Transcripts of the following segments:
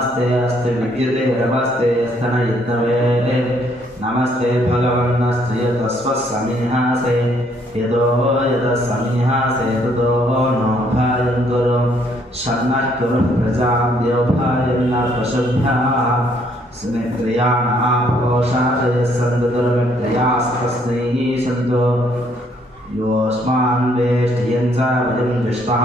नमस्ते अस्ते विद्यते, रमस्ते यस्तन यत्नवेले नमस्ते भगवन्नस्त्रिय तस्व समीहासे यदो यद समीहासे ततो नो भार्यं कुरु शन्नः कुरुः प्रजां देवभार्यं न पशुभ्याः स्मित्रिया महाभोषादय सन्तुर्मित्रियास्तस्मैः सन्तो योऽस्मान् वेष्टियं वयं विष्मः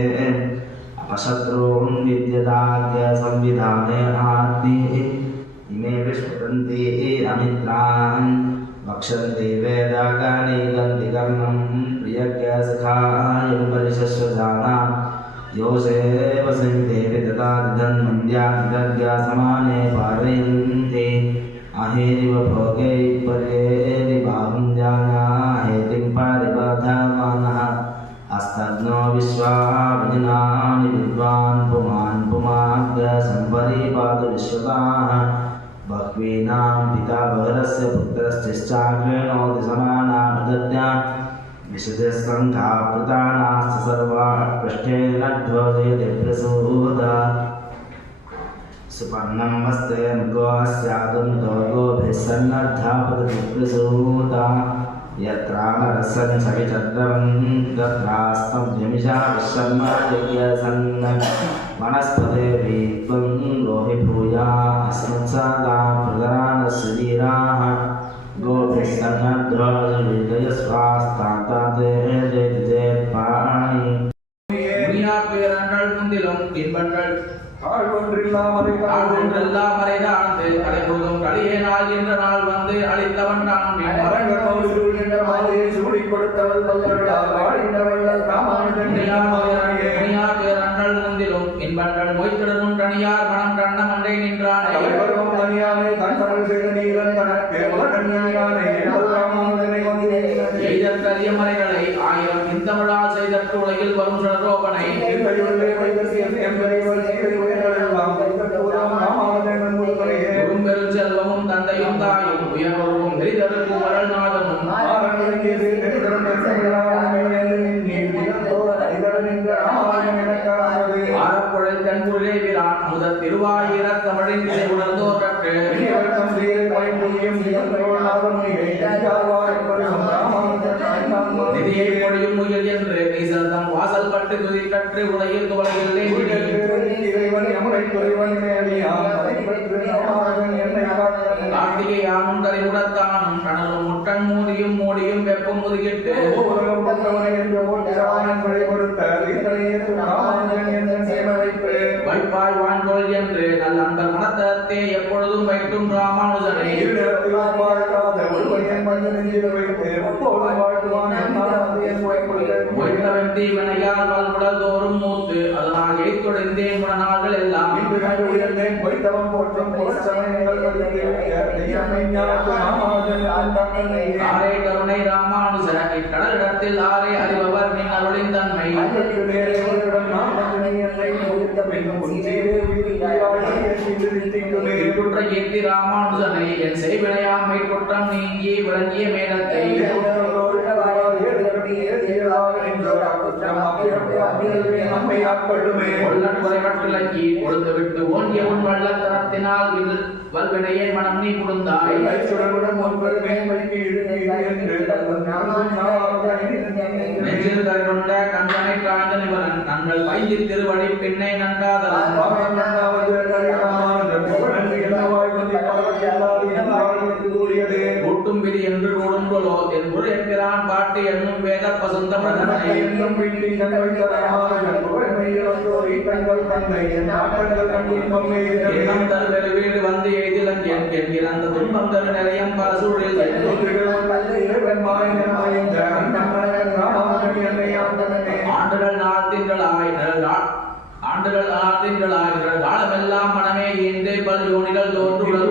अशत्रून् विद्यदाद्य संविधाने आद्ये। इमे अमित्रान्। वक्षन्ति वेदागानि प्रियज्ञसखाय उपरिशस्वजाना पारयन्ते अहेरिव भोगे प्रतानाश्च सर्वाः पृष्ठेन ध्वजेदिभ्रसूदा सुपर्णं वस्तेन गोस्यादुं दोगोभिः सन्नद्धा प्रतिभ्रसूता यत्रामरसञ्चविचद्रवं तत्रास्तं द्विमिषा विश्वमादिव्यसन् वनस्पतेभि त्वं गोहि भूया अस्मत्सादा प्रदानसुवीराः गोभिः सन्नद्ध्वजविजयस्वास्तान्ताते களியே நாள் என்ற நாள் வந்து அளித்தவன் நான் மரங்கள் மௌலிகள் என்ற மாதிரியை சூடிக் கொடுத்தவள் வல்லவளால் வாழ்கின்றவள் ராமானுஜன். முனியார் பேரங்கள் முந்திலும் இன்பங்கள் கணியார் மனம் கண்ண மண்டை நின்றானே. மணியானை தன் தமிழ் செய்த நீலன் தனக்கு முதற்கண்ணியானை ராமானுஜனை வந்தேன் எய்தற் கரிய மறைகளை ஆயிரம் இந்தமிழால் செய்தற்கு உலகில் வரும் சுடரோபனை குறும்பெரும் யானும் கரிமுடத்தானும் கனலும் முட்டன் மூடியும் மூடியும் வெப்பம் முதுகிட்டு வைப்பாய் வான்கோள் என்று நல்ல அந்த மனத்தே எப்பொழுதும் வைக்கும் ராமானுஜனை. ஒய்த்தவன் தீவனையால் பல்முடல் தோறும் மூத்து எல்லாம் ஆரே கருணை ராமானுஜ இக்கடலிடத்தில் ஆரே அறிபவர் நின் அருளின் தன்மை குற்ற கீர்த்தி ராமானுஜனை என் செய்வினையாமை குற்றம் நீங்கி விளங்கிய மேலத்தை நம்மை ஓங்கிய உன் வள்ளத்தனத்தினால் இது வல்வினையே மனம் நீ குடுந்தாய் நெஞ்சில் கண்கனை நிவரன் திருவடி பின்னை கூட்டும் விதி என்று கூடுங்கொலோ என்று என்கிறான் பாட்டு என்னும் வேத பசுந்த எண்ணம் வந்து எய்திலன் என்கிற அந்த துன்பம் தரு நிலையம் பல சூழல் ஆண்டுகள் நாள் திங்களாய் ஆண்டுகள் நாள் திங்களாய் காலமெல்லாம் மனமே ஈந்தே பல் யோனிகள் தோன்று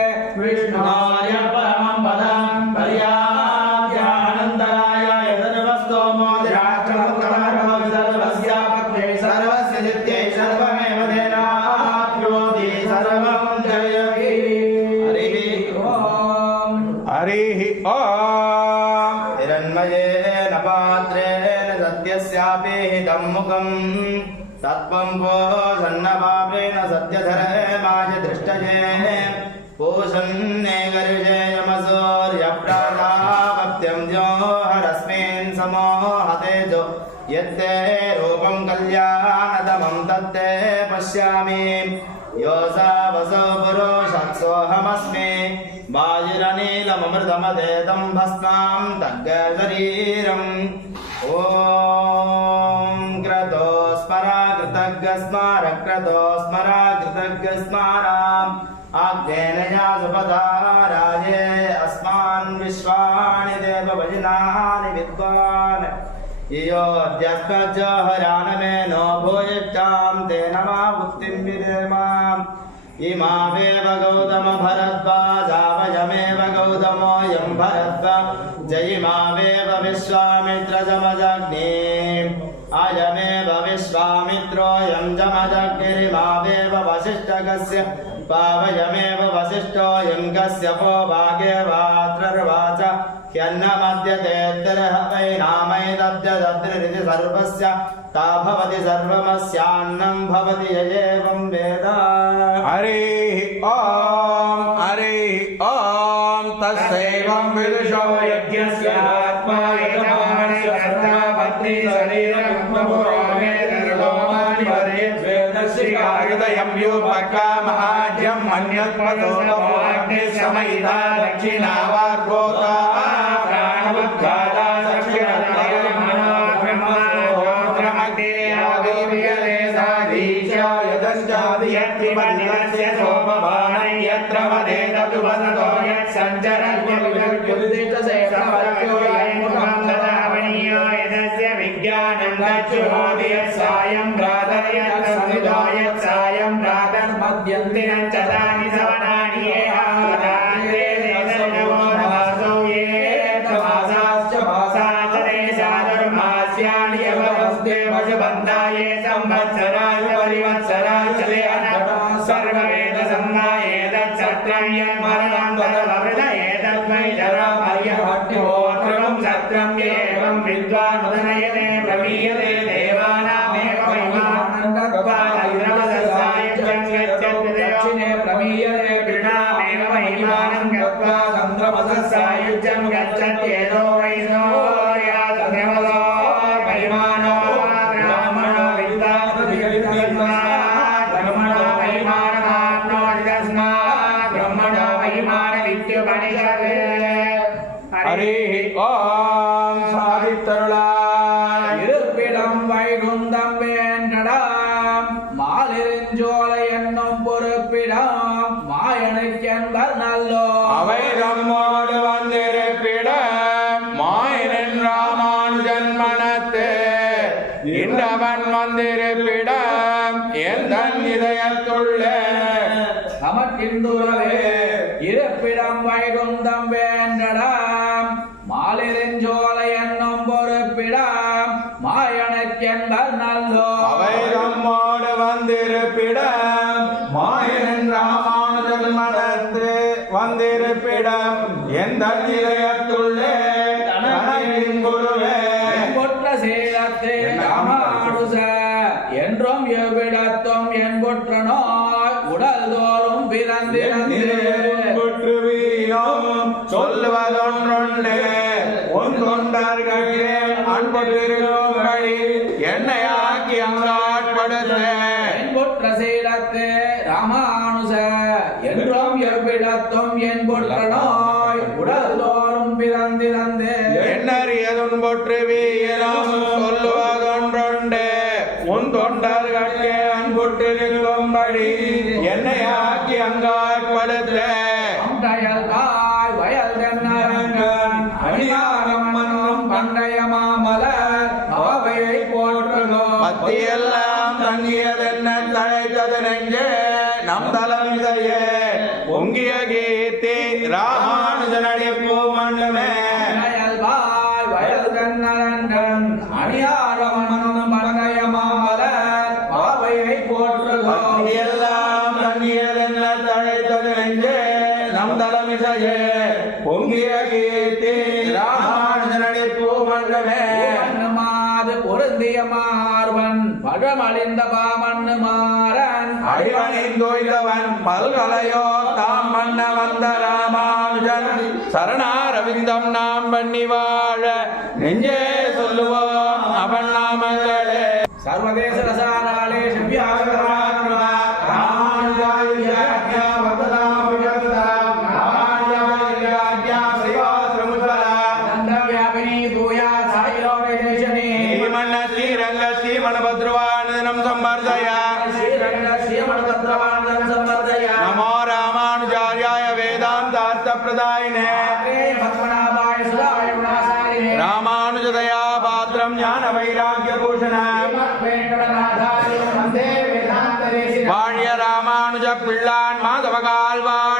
पात्रेण सत्यस्यापि हितं मुखम् तत्त्वं पोषन्नपाप्रेण सत्यधरमाय दृष्टये पूषन्नेकर्षेयमसूर्यप्रादापत्यं द्योहरस्मिन् समोहतेजो यत्ते रूपं कल्याणतमं तत्ते पश्यामि योऽसा वसो पुरुषत्सोऽहमस्मि वायुरनीलममृतमदेदं भस्मां तग्गशरीरम् ॐ क्रतोस्मराकृतज्ञस्मारक्रतोस्मराकृतज्ञस्माराम् आग्नेनया सुपदा राजे अस्मान् विश्वानि देवभजनानि विद्वान्। योऽद्यस्मज्जहरानमे नो भूयिष्ठां तेन मा गौतमोऽयं भरद्वा जयिमावेव विश्वामित्रजमजग्ने अयमेव विश्वामित्रोऽयं जमजग्निरिमावेव वसिष्ठकस्य, पावयमेव वसिष्ठोऽयं कस्यपो भागे वात्रर्वाच ह्यन्नमद्यतेऽत्तरः वै नामैदद्यदद्रिरिति सर्वस्य, ता भवति सर्वमस्यान्नं भवति य एवं वेद। हरिः ॐ सर्वतो नमोऽग्निशमयिता दक्षिणावार्गोता प्राणवद्घाता यदश्चादियत्रिबन्धस्य सोमवाणै यत्र वदेत वसतो यत्सञ्चरत्युदिष्टसेतमत्यो यन्मुखं ददावनीयो यदस्य विज्ञानं न जुहोति यत्सायं भ्रातर्यत्संविदो यत्सायं भ्रात మధ్యంతిన చదాని సవనాని బంధాయే సంవత్సరాయ పరివత్సరా చలే సర్వవేద సన్నాయేద సత్రమ్యం మరణం వదలవృత ఏతద్వై జరా మర్య భక్తి హోత్రం సత్రం ఏవం విద్వానుదనయనే ప్రమీయతే ஹரி ஓம் சாதித்தருளாய் இருப்பிடம் வைகுந்தம் வேண்டடாம். மாலிருஞ்சோலை என்னும் பொறுப்பிடம். மாயனுக்கென்பர் நல்லோ அவை நம்மோடு வந்திருப்பிட மாயனின் ராமானுஜன் மனத்தே இன்றவன் வந்திருப்பிடம். எந்த இதயத்துள்ளே. நமக்கின்றுறவே வைகுந்தம் வேண்டடாம். மாலிருஞ்சோலை என்னும் பொறுப்பிடம். மாயனுக்கென்பர் நல்லோ அவை நம்மோடு வந்திருப்பிடம். மாயன் ராமானுஜன் மனத்து வந்திருப்பிடம். எந்த நிலையத்துள்ளே குருவே. என்பொற்ற சேலத்தே ராமானுச என்றும் எவ்விடத்தும் என்பொற்ற நோய் உடல் தோறும் பிறந்திறந்து உன் தொண்டர்களே அன்பொற்றிருக்கும் வழி என்னையாக்கி அங்காட்படுத்த என்பொற்ற சேலத்தே ராமானுச என்றும் எவ்விடத்தும் என்பொற்ற நோய் உடல் தோறும் பிறந்திறந்து என்னறியதுன் பொற்றுவீனம் சொல்லுவதொன்றொன்று உன் தொண்டர்களே அன்புற்றிருக்கும் வழி என்னையாக்கி அங்காட்படுத்த பத்தியெல்லாம் தங்கியதென்ன தழைத்தது நெஞ்சே? நம் தலைமையே பொங்கிய கீர்த்தி ராமானுஜனடி பூமண்டமே பொங்கிய கீர்த்தி ராமானுஜனடி பூமண்டமே மாது பொருந்திய மார்வன் பழமழிந்த பாமண்ணு மாறன் அடிவணிந்தோய்தவன் பல்கலையோ தாம் மன்ன வந்த ராமானுஜன் சரணாரவிந்தம் நாம் பண்ணி வாழ நெஞ்சே சொல்லுவோம் அவன் நாமங்களே. சர்வதேச ரசா பிள்ளான் மாதவகால்வா.